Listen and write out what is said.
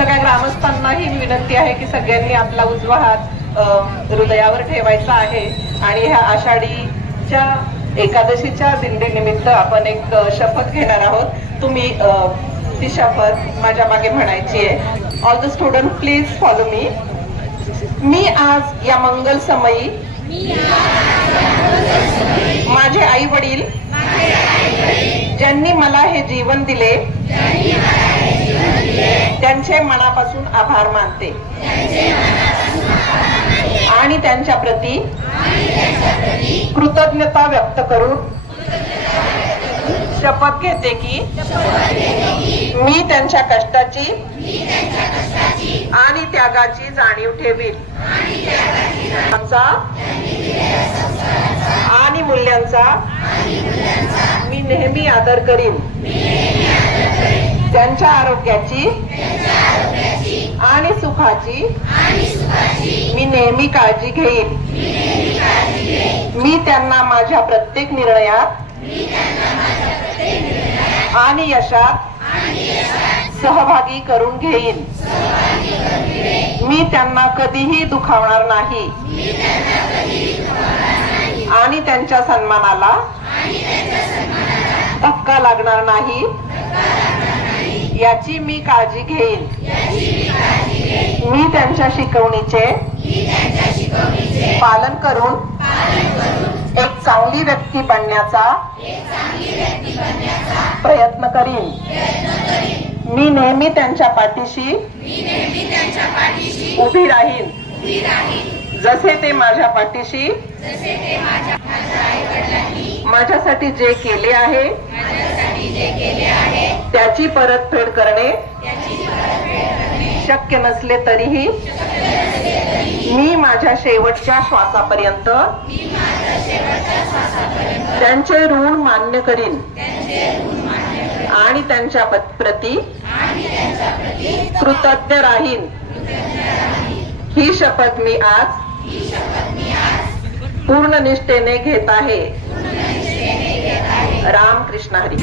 विनंती आहे की सगळ्यांनी आपला उजवा हात हृदयावर ठेवायचा आहे. आणि ह्या आषाढीच्या एकादशीच्या दिंडीनिमित्त आपण एक शपथ घेणार आहोत. तुम्ही ती शपथ माझ्या मागे म्हणायची आहे. All the student please follow me मी आज या मंगल समयी माझे आई वडील ज्यांनी मला हे जीवन दिले त्यांचे मनापासून आभार मानते. आणि त्यांच्या प्रती कृतज्ञता व्यक्त करून शपथ घेते की मी त्यांच्या कष्टाची आणि त्यागाची जाणीव ठेवील आमचा आणि मूल्यांचा मी नेहमी आदर करीन. त्यांच्या आरोग्याची आणि सुखाची मी नेहमी काळजी घेईन. मी त्यांना माझ्या प्रत्येक निर्णयात आणि यशात सहभागी करून घेईन. मी त्यांना कधीही दुखावणार नाही. आणि त्यांच्या सन्मानाला धक्का लागणार नाही. याची मी काळजी घेईन. मी त्यांच्या शिकवणीचे पालन करून एक चांगली व्यक्ती बनण्याचा प्रयत्न करीन. मी नेहमी त्यांच्या पाठीशी उभी राहीन. जसे ते माझ्या पाठीशी माझ्यासाठी जे केले आहे त्याची परतफेड करणे शक्य नसले तरीही मी माझ्या शेवटच्या श्वासापर्यंत त्यांचे ऋण मान्य करीन. आणि त्यांच्या प्रती कृतज्ञ राहीन. ही शपथ मी आज पूर्ण निष्ठेने घेत आहे. रामकृष्ण हरी.